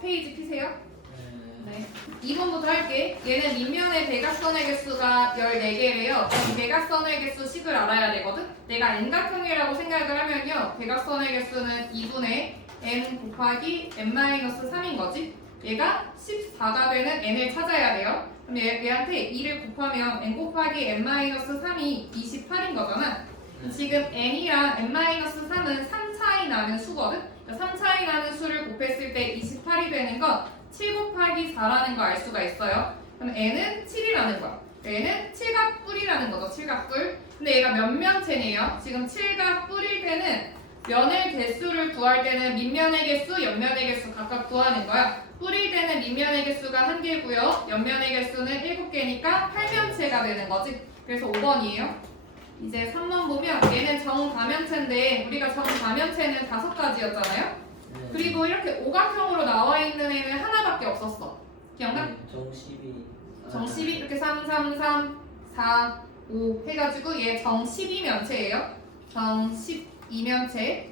페이지 피세요. 네. 2번부터 할게. 얘는 밑면의 대각선의 개수가 14개래요. 그럼 대각선의 개수 식을 알아야 되거든. 내가 N각형이라고 생각을 하면요. 대각선의 개수는 2분의 N 곱하기 N-3인 거지. 얘가 14가 되는 N을 찾아야 돼요. 그럼 얘한테 2를 곱하면 N 곱하기 N-3이 28인 거잖아. 지금 N이랑 N-3은 3 차이 나는 수거든. 3 차이 나는 수를 곱했을 때 28이 되는 건 7 곱하기 4라는 거 알 수가 있어요. 그럼 N은 7이라는 거야. 얘는 7각뿔이라는 거죠. 7각뿔. 근데 얘가 몇 면체네요. 지금 7각뿔일 때는 면의 개수를 구할 때는 밑면의 개수, 옆면의 개수 각각 구하는 거야. 뿔일 때는 밑면의 개수가 1개고요. 옆면의 개수는 7개니까 8면체가 되는 거지. 그래서 5번이에요. 이제 3번 보면 얘는 정다면체인데 우리가 정다면체는 5가지였잖아요. 그리고 이렇게 오각형으로 나와 있는 애는 하나밖에 없었어. 기억나? 정12 이렇게 3, 3, 3, 4, 5 해가지고 얘 정12면체예요. 정12면체.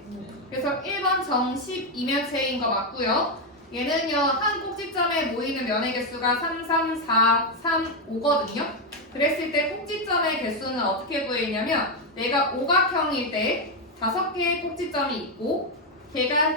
그래서 1번 정12면체인 거 맞고요. 얘는요 한 꼭지점에 모이는 면의 개수가 3, 3, 4, 3, 5거든요. 그랬을 때 꼭지점의 개수는 어떻게 구했냐면 내가 오각형일 때 5개의 꼭지점이 있고 걔가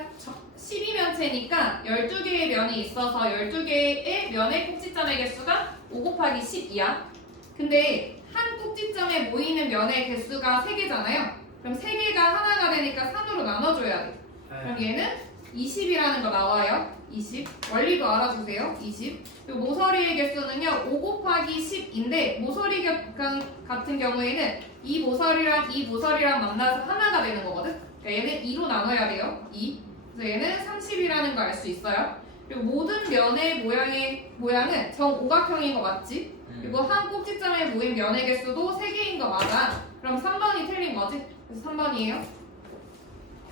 12면체니까 12개의 면이 있어서 12개의 면의 꼭지점의 개수가 5 곱하기 10이야. 근데 한 꼭지점에 모이는 면의 개수가 3개잖아요. 그럼 3개가 하나가 되니까 3으로 나눠줘야 돼. 그럼 얘는 20이라는 거 나와요. 20. 원리도 알아주세요. 20. 그리고 모서리의 개수는요. 5 곱하기 10인데 모서리 같은 경우에는 이 모서리랑 만나서 하나가 되는 거거든. 그러니까 얘는 2로 나눠야 돼요. 2. 그래서 얘는 30이라는 거 알 수 있어요. 그리고 모든 면의 모양은 정오각형인 거 맞지? 그리고 한 꼭지점에 모인 면의 개수도 3개인 거 맞아. 그럼 3번이 틀린 거지? 그래서 3번이에요.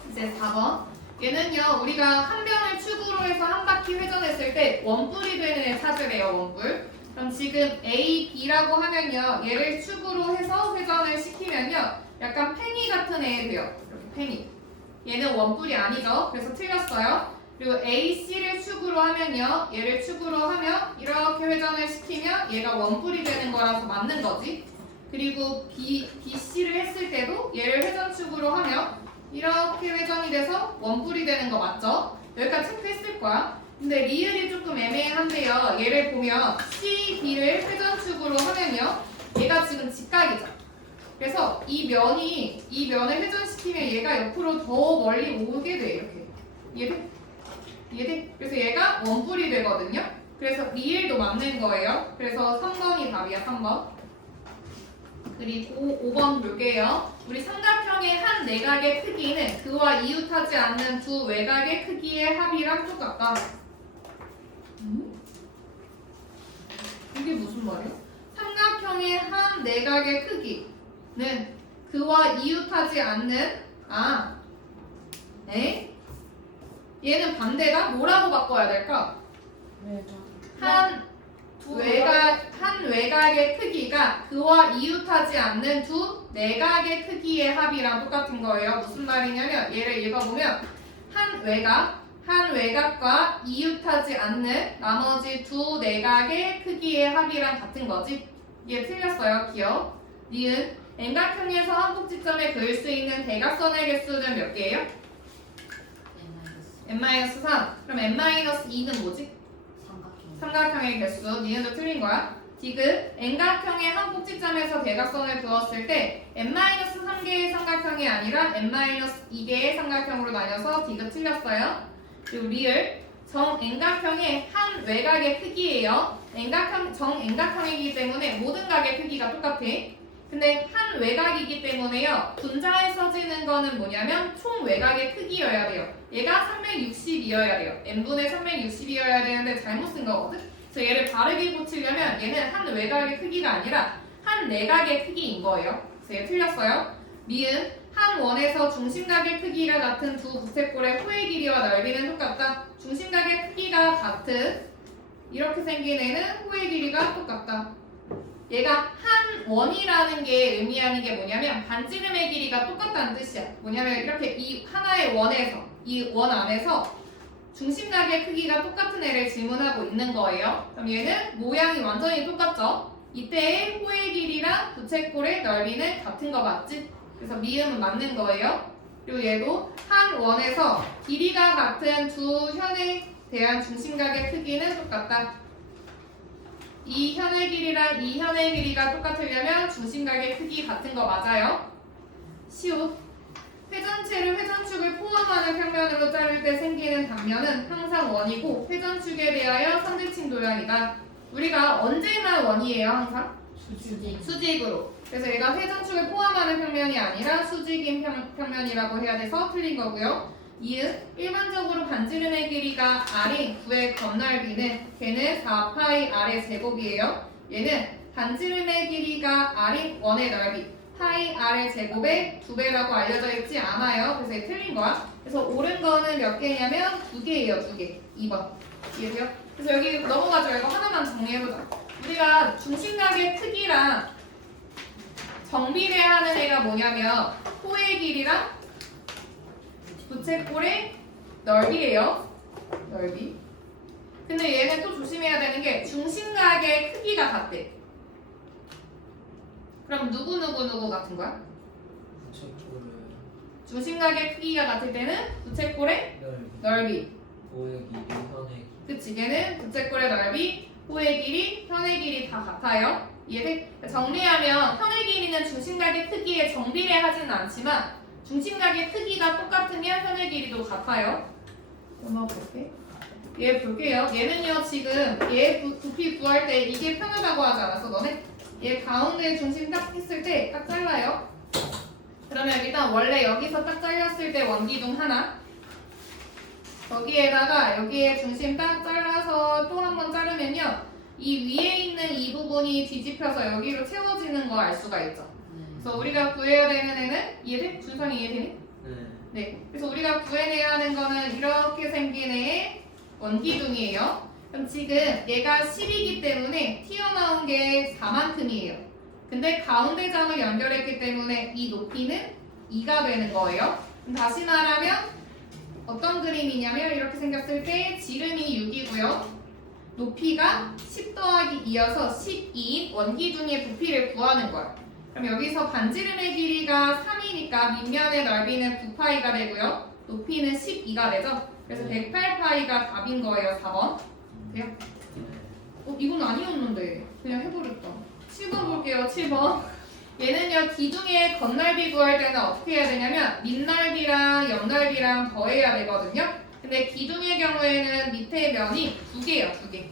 이제 4번. 얘는요, 우리가 한 변을 축으로 해서 한 바퀴 회전했을 때 원뿔이 되는 애 찾으래요, 원뿔. 그럼 지금 A, B라고 하면요, 얘를 축으로 해서 회전을 시키면요, 약간 팽이 같은 애 돼요. 이렇게 팽이. 얘는 원뿔이 아니죠. 그래서 틀렸어요. 그리고 A, C를 축으로 하면요, 얘를 축으로 하면 이렇게 회전을 시키면 얘가 원뿔이 되는 거라서 맞는 거지. 그리고 B, C를 했을 때도 얘를 회전축으로 하면 이렇게 회전이 돼서 원뿔이 되는 거 맞죠? 여기까지 체크했을 거야. 근데 리을이 조금 애매한데요. 얘를 보면 C, D를 회전축으로 하면요. 얘가 지금 직각이죠. 그래서 이 면을 회전시키면 얘가 옆으로 더 멀리 오게 돼. 이렇게. 이해돼? 이해돼? 그래서 얘가 원뿔이 되거든요. 그래서 리을도 맞는 거예요. 그래서 3번이 답이야. 3번. 그리고 5번 볼게요. 우리 삼각형의 한 내각의 크기는 그와 이웃하지 않는 두 외곽의 크기의 합이랑 똑같다. 이게 무슨 말이야? 삼각형의 한 내각의 크기는 그와 이웃하지 않는 얘는 반대다? 뭐라고 바꿔야 될까? 한 외곽의 크기가 그와 이웃하지 않는 두 내각의 크기의 합이랑 똑같은 거예요. 무슨 말이냐면 얘를 읽어보면 한 외곽과 이웃하지 않는 나머지 두 내각의 크기의 합이랑 같은 거지. 이게 틀렸어요. 기억. 니은 N각형에서 한 꼭지점에 그을 수 있는 대각선의 개수는 몇 개예요? N-3. 그럼 N-2는 뭐지? 삼각형의 개수. 니은도 틀린 거야. 디귿 N각형의 한 꼭지점에서 대각선을 그었을 때 N-3개의 삼각형이 아니라 N-2개의 삼각형으로 나뉘어서 디귿 틀렸어요. 그리고 리을 정 N각형의 한 외곽의 크기예요. 정 N각형이기 때문에 모든 각의 크기가 똑같아. 근데 한 외곽이기 때문에요. 분자에 써지는 거는 뭐냐면 총 외곽의 크기여야 돼요. 얘가 360이어야 돼요. n분의 360이어야 되는데 잘못 쓴 거거든. 그래서 얘를 바르게 고치려면 얘는 한 외곽의 크기가 아니라 한 내각의 크기인 거예요. 그래서 얘 틀렸어요. 미은 한 원에서 중심각의 크기가 같은 두 부채꼴의 호의 길이와 넓이는 똑같다. 중심각의 크기가 같은 이렇게 생긴 애는 호의 길이가 똑같다. 얘가 한 원이라는 게 의미하는 게 뭐냐면 반지름의 길이가 똑같다는 뜻이야. 뭐냐면 이렇게 이 하나의 원에서 이 원 안에서 중심각의 크기가 똑같은 애를 질문하고 있는 거예요. 그럼 얘는 모양이 완전히 똑같죠? 이때의 호의 길이랑 부채꼴의 넓이는 같은 거 맞지? 그래서 미음은 맞는 거예요. 그리고 얘도 한 원에서 길이가 같은 두 현에 대한 중심각의 크기는 똑같다. 이 현의 길이랑 이 현의 길이가 똑같으려면 중심각의 크기 같은 거 맞아요. 시옷. 회전체를 회전축을 포함하는 평면으로 자를 때 생기는 단면은 항상 원이고 회전축에 대하여 선대칭 도형이다. 우리가 언제나 원이에요, 항상? 수직으로. 그래서 얘가 회전축을 포함하는 평면이 아니라 수직인 평면이라고 해야 돼서 틀린 거고요. 이은 일반적으로 반지름의 길이가 R인 9의 건넓이는 걔는 4파이 R의 제곱이에요. 얘는 반지름의 길이가 R인 1의 넓이 파이 R의 제곱의 2배라고 알려져 있지 않아요. 그래서 얘 틀린 거야. 그래서 옳은 거는 몇 개냐면 2개예요. 2개. 2번. 이해돼요? 그래서 여기 넘어가죠. 이거 하나만 정리해보자. 우리가 중심각의 크기랑 정비례하는 애가 뭐냐면 호의 길이랑 부채꼴의 넓이에요. 넓이. 근데 얘는 또 조심해야 되는 게 중심각의 크기가 같대. 그럼 누구 같은 거야? 부채꼴의 중심각의 크기가 같을 때는 부채꼴의 넓이. 호의 길이, 현의 길이. 그치? 얘는 부채꼴의 넓이, 호의 길이, 현의 길이 다 같아요. 이해돼? 정리하면 현의 길이는 중심각의 크기에 정비례하지는 않지만 중심각의 크기가 똑같으면 현의 길이도 같아요. 넘어볼게. 얘 볼게요. 얘는요 지금 얘 부피 구할 때 이게 편하다고 하지 않았어 너네? 얘 가운데 중심 딱 했을 때 딱 잘라요. 그러면 일단 원래 여기서 딱 잘렸을 때 원기둥 하나 거기에다가 여기에 중심 딱 잘라서 또 한 번 자르면요 이 위에 있는 이 부분이 뒤집혀서 여기로 채워지는 거 알 수가 있죠. 그래서 우리가 구해야 되는 애는 이해돼? 준성이 이해되니? 네. 그래서 우리가 구해내야 하는 거는 이렇게 생긴 애의 원기둥이에요. 그럼 지금 얘가 10이기 때문에 튀어나온 게 4만큼이에요. 근데 가운데 점을 연결했기 때문에 이 높이는 2가 되는 거예요. 그럼 다시 말하면 어떤 그림이냐면 이렇게 생겼을 때 지름이 6이고요. 높이가 10 더하기 2여서 12인 원기둥의 부피를 구하는 거예요. 그럼 여기서 반지름의 길이가 3이니까 밑면의 넓이는 9파이가 되고요. 높이는 12가 되죠. 그래서 108파이가 답인 거예요. 4번. 돼요? 이건 아니었는데 그냥 해버렸다. 7번 볼게요. 7번. 얘는요 기둥의 건넓이 구할 때는 어떻게 해야 되냐면 밑넓이랑 옆넓이랑 더해야 되거든요. 근데 기둥의 경우에는 밑에 면이 2개예요. 2개.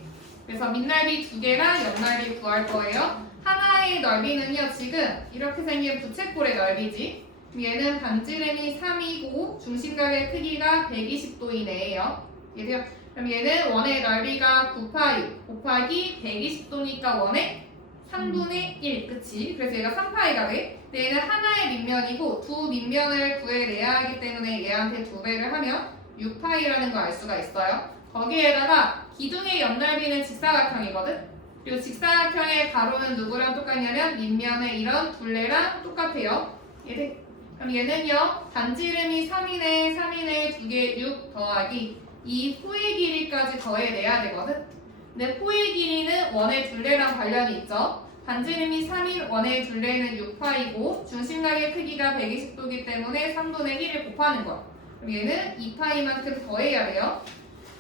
그래서 밑넓이 2개랑 옆넓이 구할 거예요. 하나의 넓이는요 지금 이렇게 생긴 부채꼴의 넓이지. 얘는 반지름이 3이고 중심각의 크기가 120도인 애예요. 이해돼요? 그럼 얘는 원의 넓이가 9파이 곱하기 120도니까 원의 3분의 1, 그치? 그래서 얘가 3파이가 돼. 근데 얘는 하나의 밑면이고 두 밑면을 구해내야 하기 때문에 얘한테 2배를 하면 6파이라는 거 알 수가 있어요. 거기에다가 기둥의 옆넓이는 직사각형이거든? 그리고 직사각형의 가로는 누구랑 똑같냐면 밑면의 이런 둘레랑 똑같아요. 얘들. 그럼 얘는요 반지름이 3이네 3이네 2개 6 더하기 이 호의 길이까지 더해내야 되거든. 근데 호의 길이는 원의 둘레랑 관련이 있죠. 반지름이 3인 원의 둘레는 6파이고 중심각의 크기가 120도이기 때문에 3분의 1을 곱하는 거야. 그럼 얘는 2파이만큼 더해야 돼요.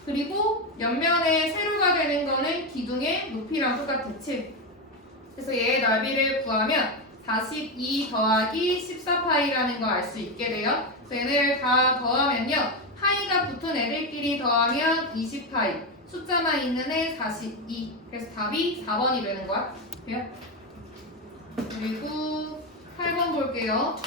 그리고 옆면에 세로가 되는 거는 기둥의 높이랑 똑같은 7. 그래서 얘의 넓이를 구하면 42 더하기 14파이라는 거 알 수 있게 돼요. 그래서 얘네를 다 더하면요. 파이가 붙은 애들끼리 더하면 20파이. 숫자만 있는 애 42. 그래서 답이 4번이 되는 거야. 돼요? 그리고 8번 볼게요.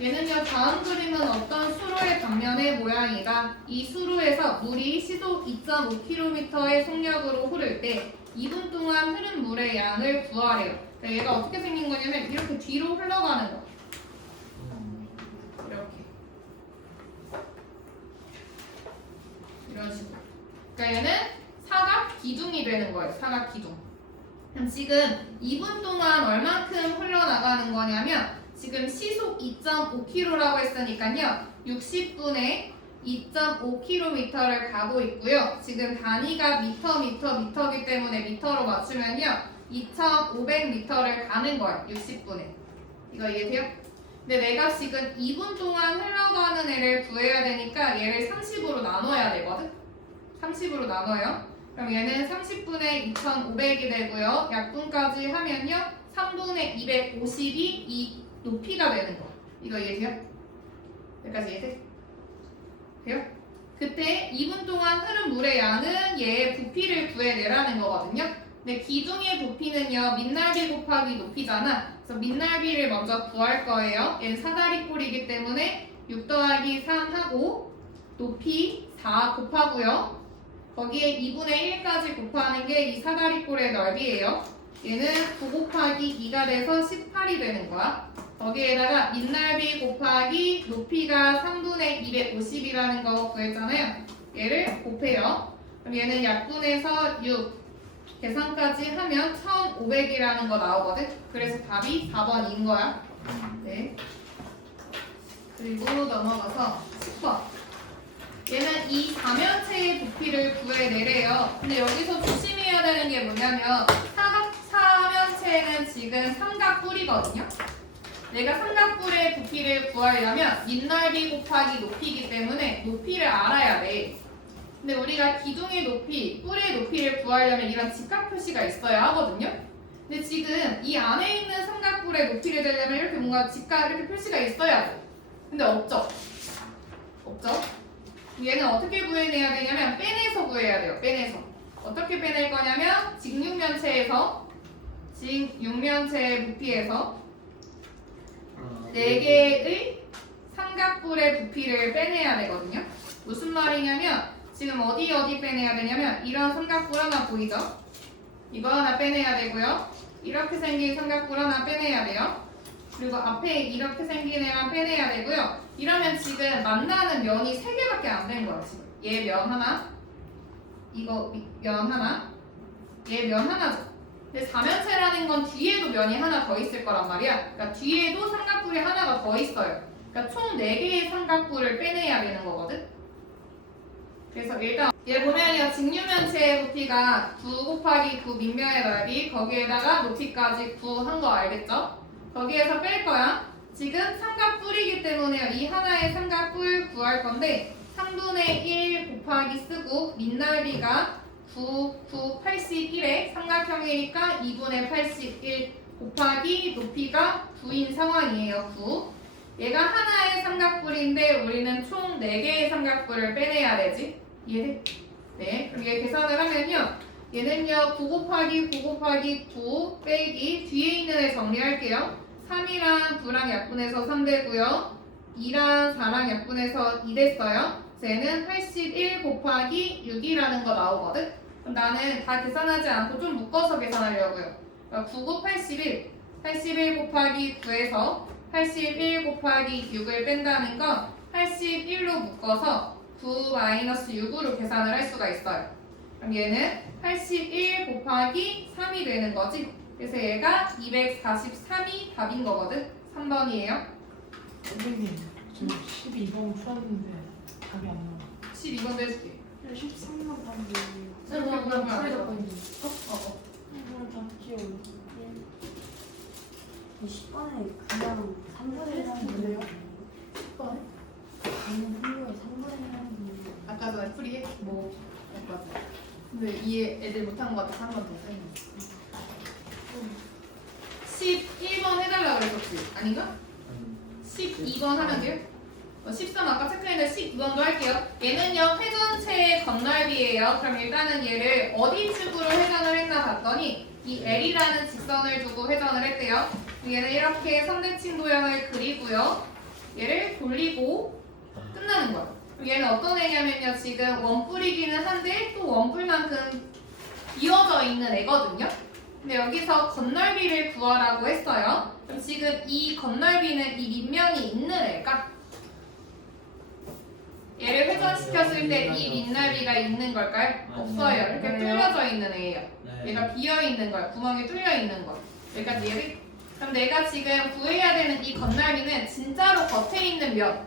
얘는요 다음 그림은 어떤 수로의 단면의 모양이다. 이 수로에서 물이 시속 2.5km의 속력으로 흐를 때 2분 동안 흐른 물의 양을 구하래요. 그러니까 얘가 어떻게 생긴 거냐면 이렇게 뒤로 흘러가는 거. 이렇게. 이런 식으로. 그러니까 얘는 사각 기둥이 되는 거예요. 사각 기둥. 그럼 지금 2분 동안 얼만큼 흘러나가는 거냐면 지금 시속 2.5km라고 했으니까요. 60분에 2.5km를 가고 있고요. 지금 단위가 미터이기 때문에 미터로 맞추면요. 2,500m를 가는 거예요. 60분에. 이거 이해돼요? 근데 내가 지금 2분 동안 흘러가는 애를 구해야 되니까 얘를 30으로 나눠야 되거든? 30으로 나눠요. 그럼 얘는 30분에 2,500이 되고요. 약분까지 하면요. 3분의 250이 이 높이가 되는 거야. 이거 이해돼요? 여기까지 이해돼? 돼요? 그때 2분 동안 흐른 물의 양은 얘의 부피를 구해내라는 거거든요. 근데 기둥의 부피는요. 밑넓이 곱하기 높이잖아. 그래서 밑넓이를 먼저 구할 거예요. 얘는 사다리꼴이기 때문에 6 더하기 3 하고 높이 4 곱하고요. 거기에 2분의 1까지 곱하는 게 이 사다리꼴의 넓이에요. 얘는 9 곱하기 2가 돼서 18이 되는 거야. 거기에다가 밑넓이 곱하기 높이가 3분의 250이라는 거 구했잖아요. 얘를 곱해요. 그럼 얘는 약분해서 6 계산까지 하면 1500이라는 거 나오거든. 그래서 답이 4번인 거야. 네. 그리고 넘어가서 10번. 얘는 이 사면체의 부피를 구해내래요. 근데 여기서 조심해야 되는 게 뭐냐면 사면체는 지금 삼각뿔이거든요. 내가 삼각뿔의 부피를 구하려면 밑넓이 곱하기 높이이기 때문에 높이를 알아야 돼. 근데 우리가 기둥의 높이, 뿔의 높이를 구하려면 이런 직각 표시가 있어야 하거든요. 근데 지금 이 안에 있는 삼각뿔의 높이를 재려면 이렇게 뭔가 직각 이렇게 표시가 있어야 돼. 근데 없죠? 없죠? 얘는 어떻게 구해내야 되냐면 빼내서 구해야 돼요. 빼내서. 어떻게 빼낼 거냐면 직육면체의 부피에서 4개의 삼각뿔의 부피를 빼내야 되거든요. 무슨 말이냐면 지금 어디 빼내야 되냐면 이런 삼각뿔 하나 보이죠? 이거 하나 빼내야 되고요. 이렇게 생긴 삼각뿔 하나 빼내야 돼요. 그리고 앞에 이렇게 생긴 애랑 빼내야 되고요. 이러면 지금 만나는 면이 3개밖에 안 된 거예요. 지금 얘 면 하나, 이거 면 하나, 얘 면 하나죠. 근데 사면체라는 건 뒤에도 면이 하나 더 있을 거란 말이야. 그러니까 뒤에도 삼각뿔이 하나가 더 있어요. 그러니까 총 4개의 삼각뿔을 빼내야 되는 거거든. 그래서 일단 얘 보면요. 직육면체의 부피가 9 곱하기 9 밑면의 넓이 거기에다가 높이까지 9 한 거 알겠죠? 거기에서 뺄 거야. 지금 삼각뿔이기 때문에 이 하나의 삼각뿔 구할 건데 3분의 1 곱하기 쓰고 밑넓이가 9, 81에 삼각형이니까 2분의 81 곱하기 높이가 9인 상황이에요. 9. 얘가 하나의 삼각뿔인데 우리는 총 4개의 삼각뿔을 빼내야 되지. 이해돼? 네. 그럼 얘 계산을 하면요. 얘는요. 9 곱하기 9 곱하기 9 빼기 뒤에 있는 애 정리할게요. 3이랑 9랑 약분해서 3 되고요. 2랑 4랑 약분해서 2 됐어요. 얘는 81 곱하기 6이라는 거 나오거든? 그럼 나는 다 계산하지 않고 좀 묶어서 계산하려고요. 그러니까 9 곱 81, 81 곱하기 9에서 81 곱하기 6을 뺀다는 건 81로 묶어서 9-6으로 계산을 할 수가 있어요. 그럼 얘는 81 곱하기 3이 되는 거지? 그래서 얘가 243이 답인 거거든? 3번이에요. 선생님, 저 12번 풀었는데 답이 안 나와. 12번도 해줄게. 13번 답이 그럼 풀이 잡고 있는데. 어. 다 귀여워. 10번에 그냥 3분의 1 하는 그래요? 거 아니면 한국에 3분의 1 하는 거 아까 전에 풀이해? 뭐? 맞아. 근데 이해 애들 못한 거 같아서 한 번 더 써있네. 11번 해달라고 그랬었지? 아닌가? 12번 하면 돼요? 13 아까 체크했는데 12번도 할게요. 얘는요 회전체의 건널비예요. 그럼 일단은 얘를 어디 축으로 회전을 했나 봤더니 이 L이라는 직선을 두고 회전을 했대요. 얘는 이렇게 선대칭 도형을 그리고요. 얘를 돌리고 끝나는 거예요. 얘는 어떤 애냐면요. 지금 원뿔이기는 한데 또 원뿔만큼 이어져 있는 애거든요. 근데 여기서 건널비를 구하라고 했어요. 그럼 지금 이 건널비는 이 밑면이 있는 애가 얘를 회전시켰을 때 이 밑넓이가 있는 걸까요? 없어요. 이렇게 뚫려져 있는 애예요. 얘가 비어 있는 거야. 구멍이 뚫려 있는 거. 여기까지 이해돼? 그럼 내가 지금 구해야 되는 이 건널비는 진짜로 겉에 있는 면.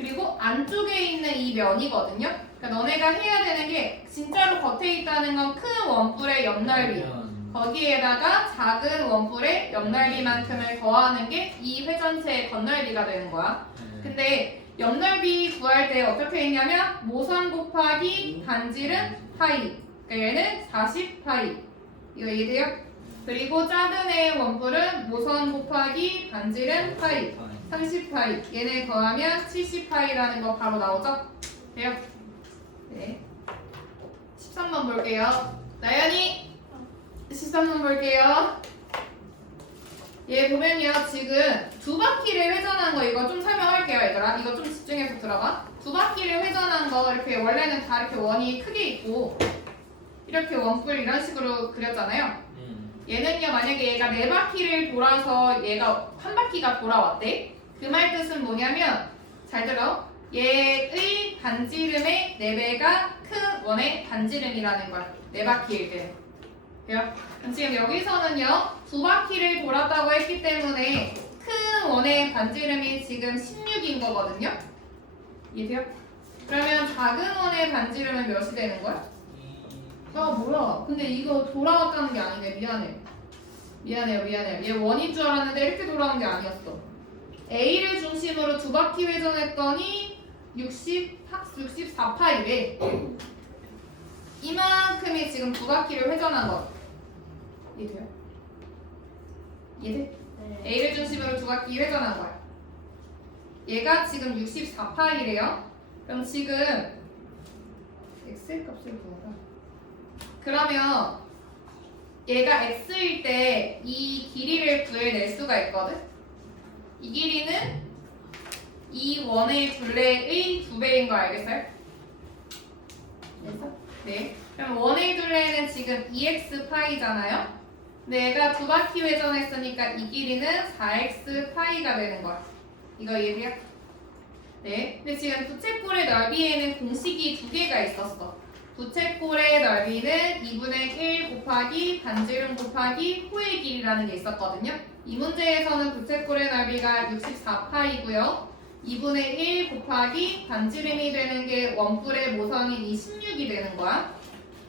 그리고 안쪽에 있는 이 면이거든요. 그러니까 너네가 해야 되는 게 진짜로 겉에 있다는 건 큰 원뿔의 옆넓이 거기에다가 작은 원뿔의 옆넓이만큼을 더하는 게 이 회전체의 겉넓이가 되는 거야. 근데 옆넓이 구할 때 어떻게 했냐면 모선 곱하기 반지름 파이. 그러니까 얘는 40파이. 이거 이해돼요? 그리고 작은 애의 원뿔은 모선 곱하기 반지름 파이. 30파이. 얘네 더하면 70파이라는 거 바로 나오죠? 돼요? 네. 13번 볼게요. 나연이 13번 볼게요. 얘 보면요 지금 두 바퀴를 회전한 거 이거 좀 설명할게요 얘들아. 이거 좀 집중해서 들어봐. 두 바퀴를 회전한 거 이렇게 원래는 다 이렇게 원이 크게 있고 이렇게 원뿔 이런 식으로 그렸잖아요. 얘는요 만약에 얘가 네 바퀴를 돌아서 얘가 한 바퀴가 돌아왔대. 그 말 뜻은 뭐냐면 잘 들어. 얘의 반지름의 4배가 큰 원의 반지름이라는 거야. 네 바퀴일 때. 돼요? 그럼 지금 여기서는요 두 바퀴를 돌았다고 했기 때문에 큰 원의 반지름이 지금 16인 거거든요. 이해돼요? 그러면 작은 원의 반지름은 몇이 되는 거야? 아 뭐야? 근데 이거 돌아왔다는 게 아니네. 미안해요. 얘 원인 줄 알았는데 이렇게 돌아온 게 아니었어. A를 중심으로 두 바퀴 회전했더니 64파이래. 이만큼이 지금 두 바퀴를 회전한 거. 이해돼요? 이해돼? 네. A를 중심으로 두 바퀴 회전한 거야. 얘가 지금 64파이래요. 그럼 지금 X의 값을 구하라. 그러면 얘가 X일 때 이 길이를 구해낼 수가 있거든? 이 길이는 이 원의 둘레의 2배인 거 알겠어요? 네. 그럼 원의 둘레는 지금 2x파이잖아요? 근데 얘가 두 바퀴 회전했으니까 이 길이는 4x파이가 되는 거야. 이거 이해돼요? 네. 근데 지금 부채꼴의 넓이에는 공식이 두 개가 있었어. 부채꼴의 넓이는 2분의 1 곱하기 반지름 곱하기 호의 길이라는 게 있었거든요. 이 문제에서는 부채꼴의 넓이가 64파이고요. 2분의 1 곱하기 반지름이 되는 게 원뿔의 모선인 이 16이 되는 거야.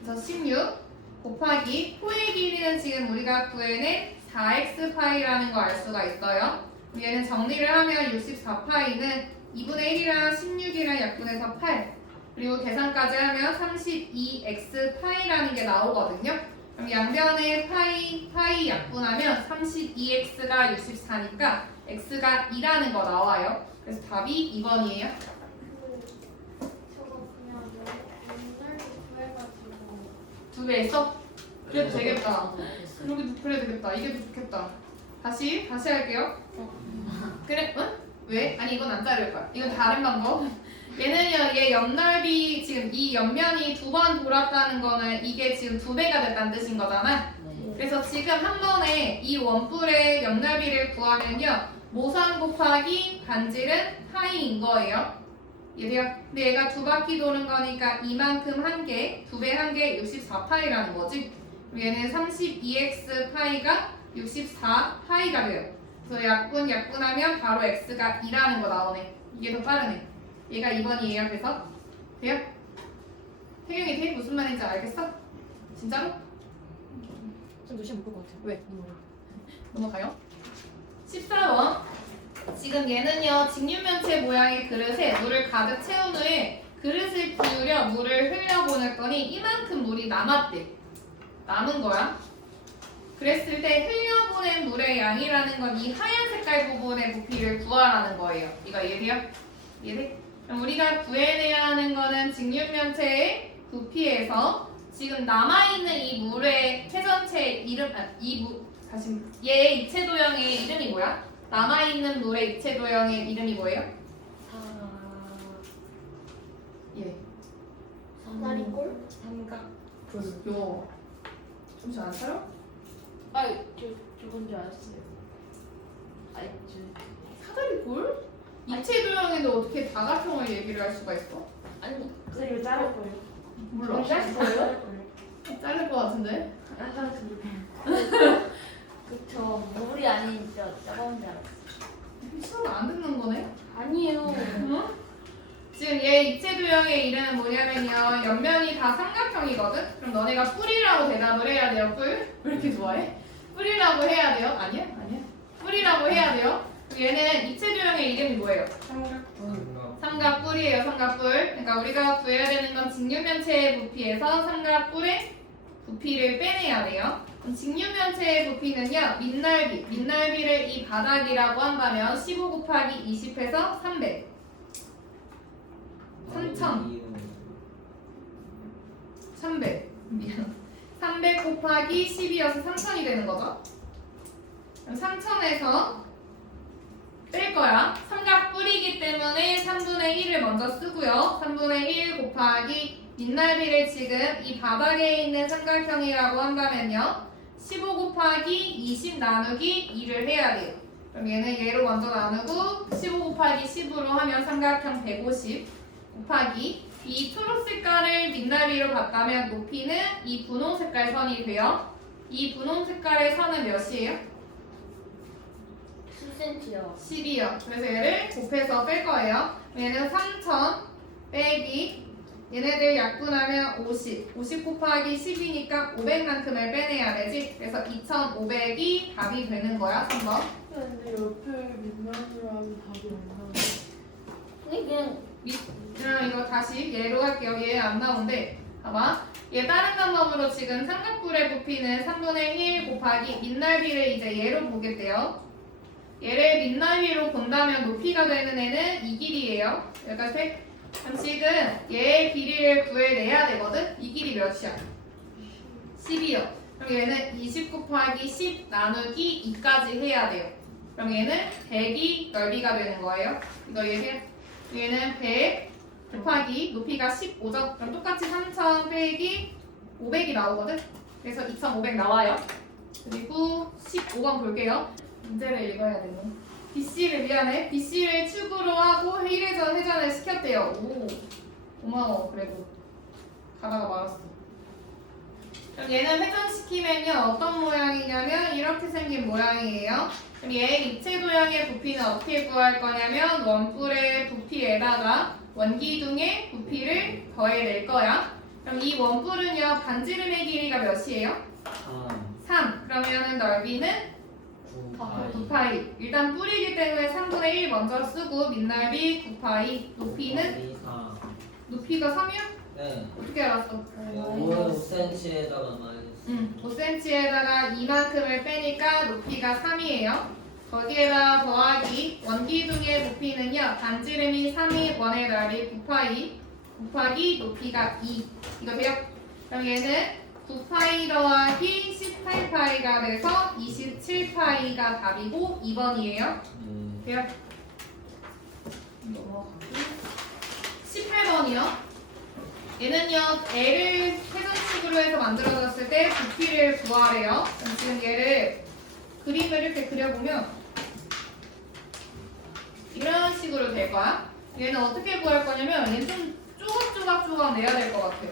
그래서 16 곱하기 호의 길이는 지금 우리가 구해낸 4x파이라는 거 알 수가 있어요. 얘는 정리를 하면 64파이는 2분의 1이랑 16이랑 약분해서 8 그리고 계산까지 하면 32x파이라는 게 나오거든요. 그럼 양변에 파이 약분하면 32x가 64니까 x가 2라는 거 나와요. 그래서 답이 2번이에요. 저거 그냥 옛날 구해가지고 2배 했어? 그래도 되겠다. 그래도 되겠다. 이게 더 좋겠다. 다시 할게요. 그래? 응? 왜? 아니 이건 안 자를 거야. 이건 다른 방법. 얘는요, 얘 옆넓이 지금 이 옆면이 2번 돌았다는 거는 이게 지금 2배가 됐다는 뜻인 거잖아. 그래서 지금 한 번에 이 원뿔의 옆넓이를 구하면요, 모선 곱하기 반지름 파이인 거예요. 이해돼요? 근데 얘가 두 바퀴 도는 거니까 이만큼 한 개, 2배 한 개 64파이라는 거지. 그럼 얘는 32x 파이가 64파이가 돼요. 그래서 약분하면 바로 x가 2라는 거 나오네. 이게 더 빠르네. 얘가 2번이에요. 그래서 돼요? 태경이 돼? 무슨 말인지 알겠어? 진짜로? 좀 노시면 못볼것 같아요. 왜? 넘어가요. 14번. 지금 얘는요, 직육면체 모양의 그릇에 물을 가득 채운 후에 그릇을 기울여 물을 흘려보냈더니 이만큼 물이 남았대. 남은 거야. 그랬을 때 흘려보낸 물의 양이라는 건 이 하얀 색깔 부분의 부피를 구하라는 거예요. 이거 이해돼요? 이해돼? 그럼 우리가 구해내야 하는 거는 직육면체의 부피에서 지금 남아있는 이 물의 회전체의 이름, 얘의 이체 도형의 이름이 뭐야? 남아있는 물의 이체 도형의 이름이 뭐예요? 예. 사다리꼴? 삼각뿔. 요. 좀 잘 안 차려? 저건 줄 알았어요. 사다리꼴? 이체 도형인데 어떻게 다각형을 얘기를 할 수가 있어? 아니, 선생님 자를 거예요. 몰라. 자를 것 같은데? 약간 그쵸. 물이 아닌 저 짜가운 줄 알았어요. 수업 안 듣는 거네? 아니에요. 응? 지금 얘 입체 도형의 이름은 뭐냐면요. 옆면이 다 삼각형이거든? 그럼 너네가 뿔이라고 대답을 해야 돼요. 뿔? 왜 이렇게 좋아해? 뿔이라고 해야 돼요? 아니야? 아니야. 뿔이라고 해야 돼요. 그럼 얘는 입체 도형의 이름이 뭐예요? 삼각뿔이에요. 삼각뿔. 그러니까 우리가 구해야 되는 건 직육면체의 부피에서 삼각뿔의 부피를 빼내야 돼요. 그럼 직육면체의 부피는요. 밑넓이를 이 바닥이라고 한다면 15 곱하기 20해서 300. 300. 미안. 300 곱하기 10이어서 3000이 되는 거죠. 그럼 3000에서 뺄 거야. 삼각뿔이기 때문에 3분의 1을 먼저 쓰고요. 3분의 1 곱하기 밑넓이를 지금 이 바닥에 있는 삼각형이라고 한다면요. 15 곱하기 20 나누기 2를 해야 돼요. 그럼 얘는 얘로 먼저 나누고 15 곱하기 10으로 하면 삼각형 150 곱하기 이 초록 색깔을 밑넓이로 봤다면 높이는 이 분홍 색깔 선이 돼요. 이 분홍 색깔의 선은 몇이에요? 10cm요. 10이요. 그래서 얘를 곱해서 뺄 거예요. 얘는 3000 빼기 얘네들 약분하면 50. 50 곱하기 10이니까 500만큼을 빼내야 되지. 그래서 2500이 답이 되는 거야. 3번. 근데 옆에 밑면으로 하면 답이 안 나와. 근데 그냥 그럼 이거 다시 얘로 할게요. 얘 안 나오는데 봐봐. 얘 다른 방법으로 지금 삼각뿔의 부피는 3분의 1 곱하기 밑넓이를 이제 얘로 보겠대요. 얘를 밑넓이로 본다면 높이가 되는 애는 이 길이에요. 여기까지. 그럼 지금 얘의 길이를 구해내야 되거든? 이 길이 몇이야? 10이요. 그럼 얘는 20 곱하기 10 나누기 2까지 해야 돼요. 그럼 얘는 100이 넓이가 되는 거예요. 이거 얘는 100 곱하기 높이가 15죠. 그럼 똑같이 3000 빼기 500이 나오거든? 그래서 2500 나와요. 그리고 15번 볼게요. 문제를 읽어야 되네. BC를 미안해. BC를 축으로 하고 회전을 시켰대요. 오, 고마워. 그래도 가다가 말았어. 그럼 얘는 회전시키면요 어떤 모양이냐면 이렇게 생긴 모양이에요. 그럼 얘 입체 도형의 부피는 어떻게 구할 거냐면 원뿔의 부피에다가 원기둥의 부피를 더해낼 거야. 그럼 이 원뿔은요 반지름의 길이가 몇이에요? 3. 그러면은 넓이는 9파이. 일단 뿔이기 때문에 3분의 1 먼저 쓰고 밑넓이 9파이. 높이는? 높이가 3이야? 네. 어떻게 알았어? 5cm에다가 마이너스. 5cm에다가 이만큼을 빼니까 높이가 3이에요. 거기에다 더하기 원기둥의 부피는요. 반지름이 3이 원의 넓이 9파이 곱하기 높이가 2. 이거 돼요? 그럼 얘는 9파이 더하기 18파이가 돼서 27파이가 답이고 2번이에요. 돼요? 넘어가고 18번이요. 얘는요 애를 회전식으로 해서 만들어졌을 때 부피를 구하래요. 그럼 지금 얘를 그림을 이렇게 그려보면 이런 식으로 될 거야. 얘는 어떻게 구할 거냐면 얘는 좀 조각조각 내야 될 것 같아요.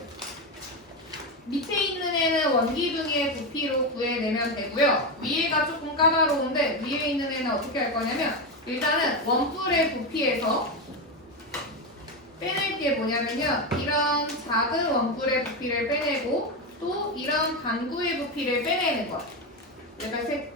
밑에 있는 애는 원기둥의 부피로 구해내면 되고요. 위에가 조금 까다로운데 위에 있는 애는 어떻게 할 거냐면 일단은 원뿔의 부피에서 빼낼 게 뭐냐면요. 이런 작은 원뿔의 부피를 빼내고 또 이런 반구의 부피를 빼내는 거야. 여기까지 셋.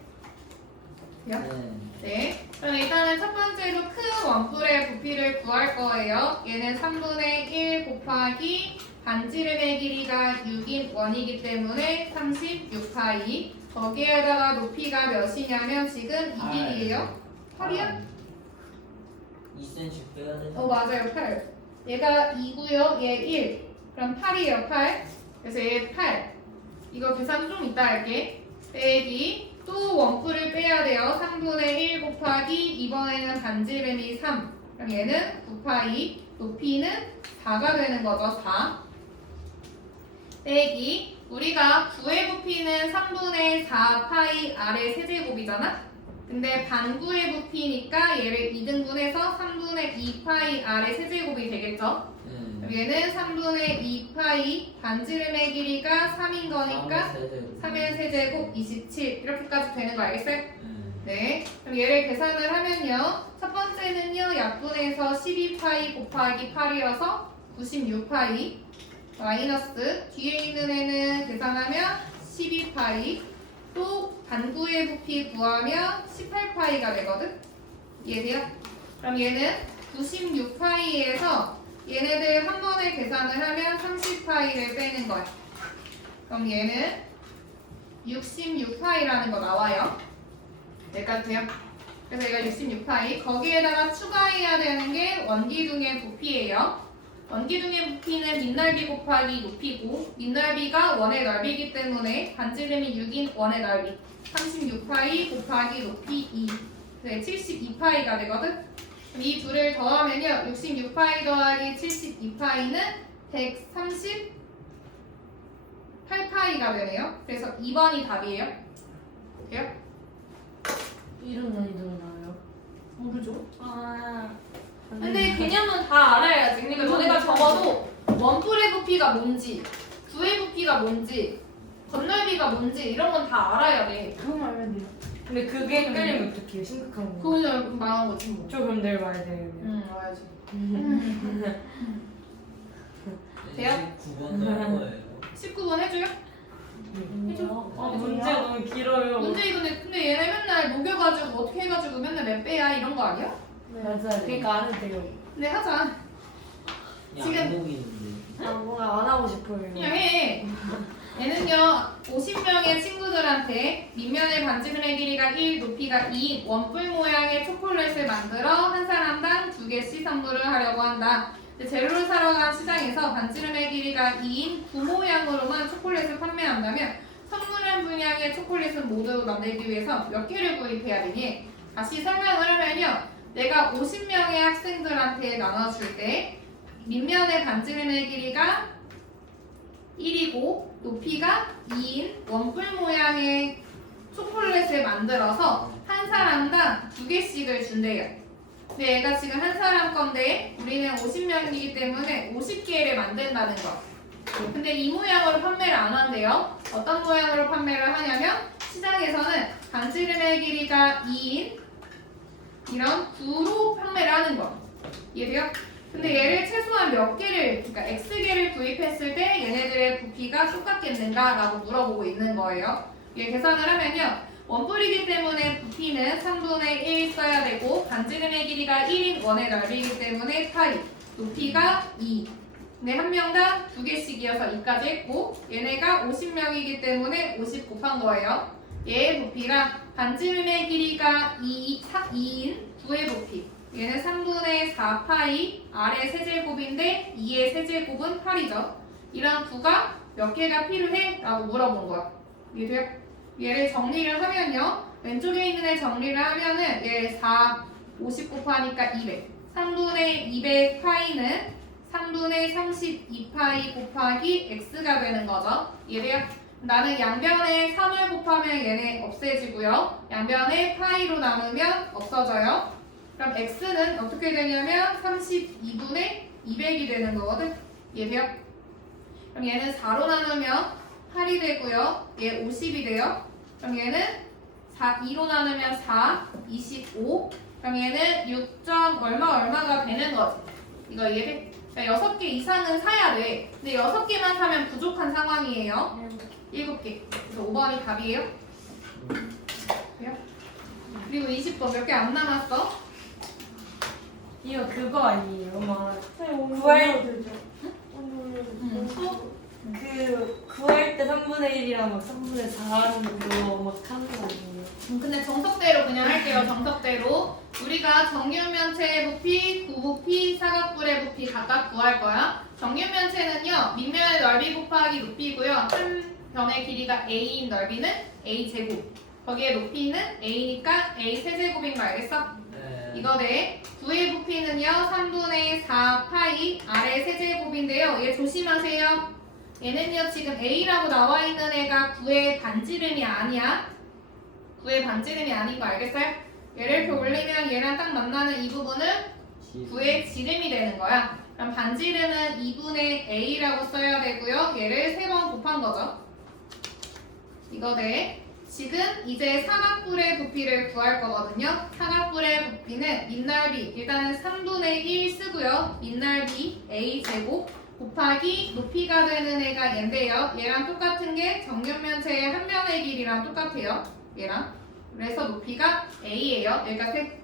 네. 그럼 일단은 첫 번째로 큰 원뿔의 부피를 구할 거예요. 얘는 3분의 1 곱하기 반지름의 길이가 6인 원이기 때문에 36파이. 거기에다가 높이가 몇이냐면 지금 이 길이에요. 8이야? 2cm 빼야 되나? 맞아요. 8. 얘가 2고요. 얘 1. 그럼 8이에요. 8. 그래서 얘 8. 이거 계산 좀 이따 할게. 빼기. 또 원뿔을 빼야 돼요. 3분의 1 곱하기 이번에는 반지름이 3. 그럼 얘는 9파이. 높이는 4가 되는 거죠. 4. 빼기. 우리가 9의 부피는 3분의 4파이 아래 세제곱이잖아? 근데 반구의 부피니까 얘를 2등분해서 3분의 2파이 아래 세제곱이 되겠죠? 그럼 얘는 3분의 2파이 반지름의 길이가 3인 거니까 3의 세제곱 27 이렇게까지 되는 거 알겠어요? 네. 그럼 얘를 계산을 하면요. 첫 번째는요. 약분해서 12파이 곱하기 8이어서 96파이 마이너스 뒤에 있는 애는 계산하면 12파이 또 반구의 부피 구하면 18파이가 되거든. 이해돼요? 그럼 얘는 96파이에서 얘네들 한 번에 계산을 하면 30파이를 빼는 거야. 그럼 얘는 66파이라는 거 나와요. 여기까지 돼요? 그래서 이거 66파이 거기에다가 추가해야 되는 게 원기둥의 부피예요. 원기둥의 부피는 밑넓이 곱하기 높이고 밑넓이가 원의 넓이기 때문에 반지름이 6인 원의 넓이 36파이 곱하기 높이 2 네, 72파이가 되거든? 그럼 이 둘을 더하면요 66파이 더하기 72파이는 138파이가 되네요. 그래서 2번이 답이에요. 돼요? 이런 난이도가 나와요? 모르죠. 아. 근데 개념은 다 알아야지. 그러니까 너네가 적어도 원뿔의 부피가 뭔지, 구의 부피가 뭔지, 건널비가 뭔지 이런 건 다 알아야 돼. 그거만 알면 돼요. 근데 그게 끌리면 어떡해요? 심각한 거. 그거 그냥 망한 거지 뭐. 저 그럼 내일 와야 돼요. 와야지. 돼요? 네, 9번 할 거예요. 19번 해줘요? 아 문제가 너무 길어요. 문제 이건데 근데 얘네 맨날 녹여가지고 어떻게 해가지고 맨날 몇 배야 이런 거 아니야? 맞아요. 그러니까 안 해도 돼요. 근데 하자. 지금- 양복인데. 아 뭔가 안 하고 싶어요. 그냥 해. 얘는요 50명의 친구들한테 밑면의 반지름의 길이가 1, 높이가 2 원뿔 모양의 초콜릿을 만들어 한 사람당 2개씩 선물을 하려고 한다. 근데 재료를 사러 간 시장에서 반지름의 길이가 2인 구 모양으로만 초콜릿을 판매한다면 선물한 분량의 초콜릿을 모두 만들기 위해서 몇 개를 구입해야 되니? 다시 설명을 하면요. 내가 50명의 학생들한테 나눠줄 때 밑면의 반지름의 길이가 1이고 높이가 2인 원뿔 모양의 초콜릿을 만들어서 한 사람당 2개씩을 준대요. 근데 얘가 지금 한 사람 건데 우리는 50명이기 때문에 50개를 만든다는 거. 근데 이 모양으로 판매를 안 한대요. 어떤 모양으로 판매를 하냐면 시장에서는 반지름의 길이가 2인 이런 구로 판매를 하는 거. 이해돼요? 근데 얘를 최소한 몇 개를, 그러니까 X개를 구입했을 때 얘네들의 부피가 똑같겠는가? 라고 물어보고 있는 거예요. 얘 계산을 하면요. 원뿔이기 때문에 부피는 3분의 1 써야 되고 반지름의 길이가 1인 원의 넓이기 때문에 파이, 높이가 2. 근데 한 명당 2개씩이어서 2까지 했고 얘네가 50명이기 때문에 50 곱한 거예요. 얘의 부피랑 반지름의 길이가 2인 9의 부피 얘는 3분의 4파이 아래 세제곱인데 2의 세제곱은 8이죠. 이런 구가 몇 개가 필요해? 라고 물어본 거야. 이해돼요? 얘를 정리를 하면요. 왼쪽에 있는 애 정리를 하면은 얘 4, 50 곱하니까 200 3분의 200 파이는 3분의 32파이 곱하기 x가 되는 거죠. 이해돼요? 나는 양변에 3을 곱하면 얘네 없애지고요. 양변에 파이로 나누면 없어져요. 그럼 x는 어떻게 되냐면 32분의 200이 되는 거거든. 이해돼요? 그럼 얘는 4로 나누면 8이 되고요. 얘 50이 돼요. 그럼 얘는 2로 나누면 4, 25. 그럼 얘는 6. 얼마가 되는 거지. 이거 이해돼? 그러니까 6개 이상은 사야 돼. 근데 6개만 사면 부족한 상황이에요. 7개. 그래서 5번이 답이에요. 그래요? 그리고 20번 몇 개 안 남았어? 이거 그거 아니에요? 막 구할 그 구할 때 3분의 1이랑 막 3분의 4 하는 거 막 하는 거 아니에요? 근데 정석대로 그냥 할게요. 정석대로. 우리가 정육면체의 부피, 구부피, 사각뿔의 부피 각각 구할 거야. 정육면체는요. 밑면의 넓이 곱하기 높이고요. 한 변의 길이가 a인 넓이는 a 제곱. 거기에 높이는 a니까 a 세제곱인 거 알겠어? 네. 이거 네. 구의 부피는요. 3분의 4파이 아래 세제곱인데요. 얘 조심하세요. 얘는요. 지금 a라고 나와 있는 애가 9의 반지름이 아니야. 9의 반지름이 아닌 거 알겠어요? 얘를 이렇게 올리면 얘랑 딱 만나는 이 부분은 9의 지름이 되는 거야. 그럼 반지름은 2분의 a라고 써야 되고요. 얘를 3번 곱한 거죠. 이거 네. 지금 이제 사각뿔의 부피를 구할 거거든요. 사각뿔의 부피는 밑넓이 일단은 3분의 1 쓰고요. 밑넓이 a제곱 곱하기 높이가 되는 애가 얘인데요. 얘랑 똑같은 게 정육면체의 한 면의 길이랑 똑같아요. 얘랑. 그래서 높이가 a예요. 여기가 세.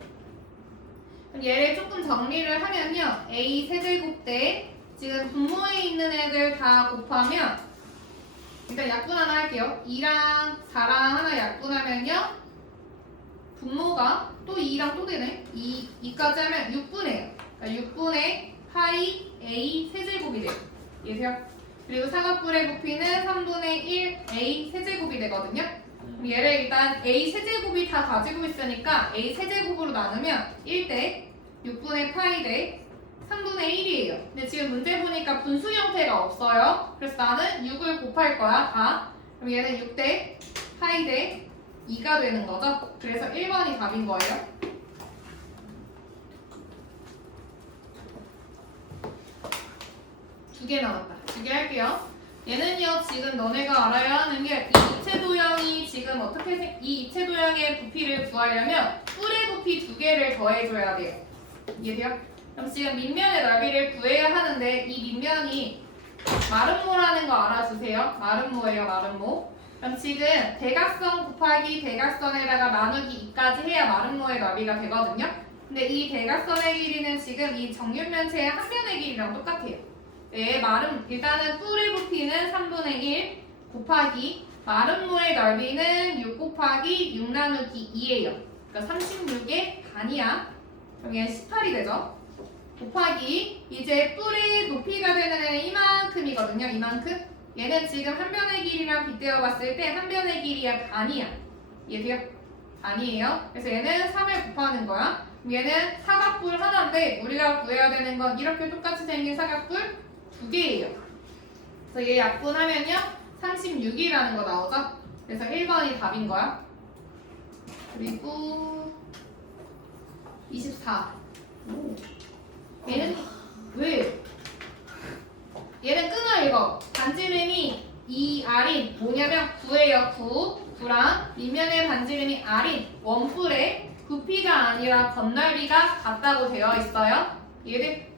그럼 얘를 조금 정리를 하면요. a 세제곱 대 지금 분모에 있는 애들 다 곱하면 일단 약분 하나 할게요. 2랑 4랑 하나 약분하면요. 분모가 또 2랑 또 되네. 2까지 하면 6분해요. 그러니까 6분의 파이 a 세제곱이 돼요. 이해돼요? 그리고 사각뿔의 부피는 3분의 1 a 세제곱이 되거든요. 그럼 얘를 일단 a 세제곱이 다 가지고 있으니까 a 세제곱으로 나누면 1대 6분의 파이 대 3분의 1이에요. 근데 지금 문제 보니까 분수 형태가 없어요. 그래서 나는 6을 곱할 거야, 다. 그럼 얘는 6대 파이 대 2가 되는 거죠. 그래서 1번이 답인 거예요. 두 개 남았다. 두 개 할게요. 얘는요, 지금 너네가 알아야 하는 게 이 입체 도형이 지금 어떻게 이 입체 도형의 부피를 구하려면 뿔의 부피 두 개를 더해줘야 돼요. 이해돼요? 그럼 지금 밑면의 넓이를 구해야 하는데 이 밑면이 마름모라는 거 알아주세요. 마름모예요, 마름모. 그럼 지금 대각선 곱하기 대각선에다가 나누기 2까지 해야 마름모의 넓이가 되거든요. 근데 이 대각선의 길이는 지금 이 정육면체의 한 면의 길이랑 똑같아요. 네, 일단은 뿔의 부피는 3분의 1 곱하기 마름모의 넓이는 6 곱하기 6 나누기 2예요. 그러니까 36의 반이야. 그럼 얘는 18이 되죠. 곱하기 이제 뿔의 높이가 되는 애는 이만큼이거든요. 이만큼. 얘는 지금 한 변의 길이랑 빗대어 봤을 때 한 변의 길이야 반이야. 이해돼요? 반이에요. 그래서 얘는 3을 곱하는 거야. 그럼 얘는 사각뿔 하나인데 우리가 구해야 되는 건 이렇게 똑같이 생긴 사각뿔 두 개예요. 그래서 얘 약분하면요 36이라는 거 나오죠. 그래서 1번이 답인 거야. 그리고 24. 얘는 왜? 얘는 끊어 이거. 반지름이 2R인 뭐냐면 9예요. 9랑 밑면의 반지름이 R인 원뿔의 부피가 아니라 건널비가 같다고 되어 있어요. 이해돼?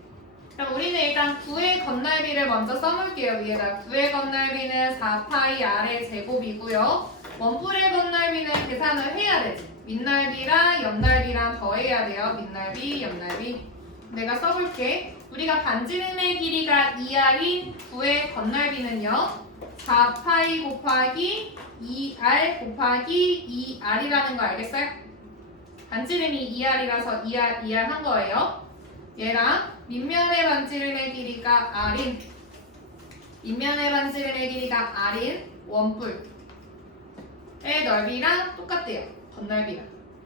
그럼 우리는 일단 9의 건널비를 먼저 써놓을게요. 위에다 9의 건널비는 4파이 R의 제곱이고요. 원뿔의 건널비는 계산을 해야 되지. 밑넓이랑 옆넓이랑 더해야 돼요. 밑넓이, 옆넓이. 내가 써볼게. 우리가 반지름의 길이가 2R인 9의 건널비는요. 4파이 곱하기 2R 곱하기 2R이라는 거 알겠어요? 반지름이 2R이라서 2R 한 거예요. 얘랑 밑면의 반지름의 길이가 R인 밑면의 반지름의 길이가 R인 원뿔의 넓이랑 똑같대요. 건널비가.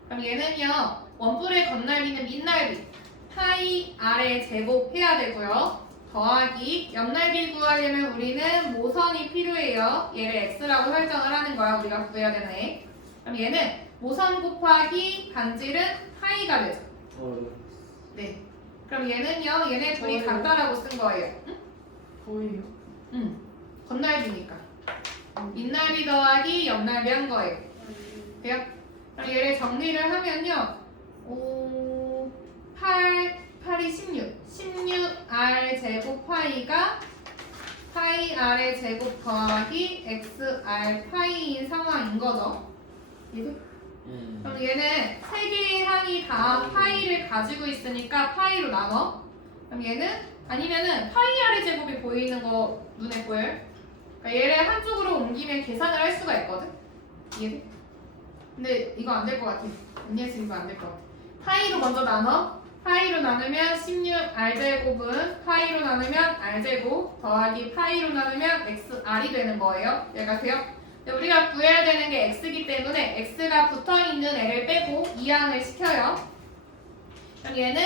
그럼 얘는요. 원뿔의 건널비는 밑넓이 파이 R의 제곱 해야 되고요. 더하기 옆넓이 구하려면 우리는 모선이 필요해요. 얘를 X라고 설정을 하는 거야. 우리가 구해야 되는 애. 그럼 얘는 모선 곱하기 반지름 파이가 되죠. 네. 그럼 얘는요. 얘네 둘이 같다라고 쓴 거예요. 응? 보여요. 응. 건넓이니까. 밑넓이 더하기 옆넓이 한 거예요. 돼요? 그럼 얘를 정리를 하면요. 8이 16. 16R 제곱 파이가 파이 R의 제곱 더하기 XR 파이인 상황인 거죠. 그럼 얘는 세 개의 항이 다 파이를 가지고 있으니까 파이로 나눠. 그럼 얘는 아니면은 파이 R의 제곱이 보이는 거 눈에 보여요? 그러니까 얘를 한쪽으로 옮기면 계산을 할 수가 있거든. 이해돼? 근데 이거 안 될 것 같아. 언니의 이거 안 될 것 같아. 파이로 먼저 나눠. 파이로 나누면 16R제곱은 파이로 나누면 R제곱 더하기 파이로 나누면 XR이 되는 거예요. 얘가 돼요? 근데 우리가 구해야 되는 게 X이기 때문에 X가 붙어있는 애를 빼고 이항을 시켜요. 그럼 얘는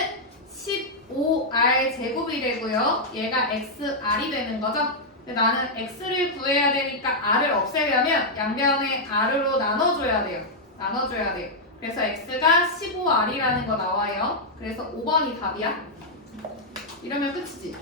15R제곱이 되고요. 얘가 XR이 되는 거죠. 근데 나는 X를 구해야 되니까 R을 없애려면 양변에 R로 나눠줘야 돼요. 나눠줘야 돼요. 그래서 X가 15R이라는 거 나와요. 그래서 5번이 답이야. 이러면 끝이지.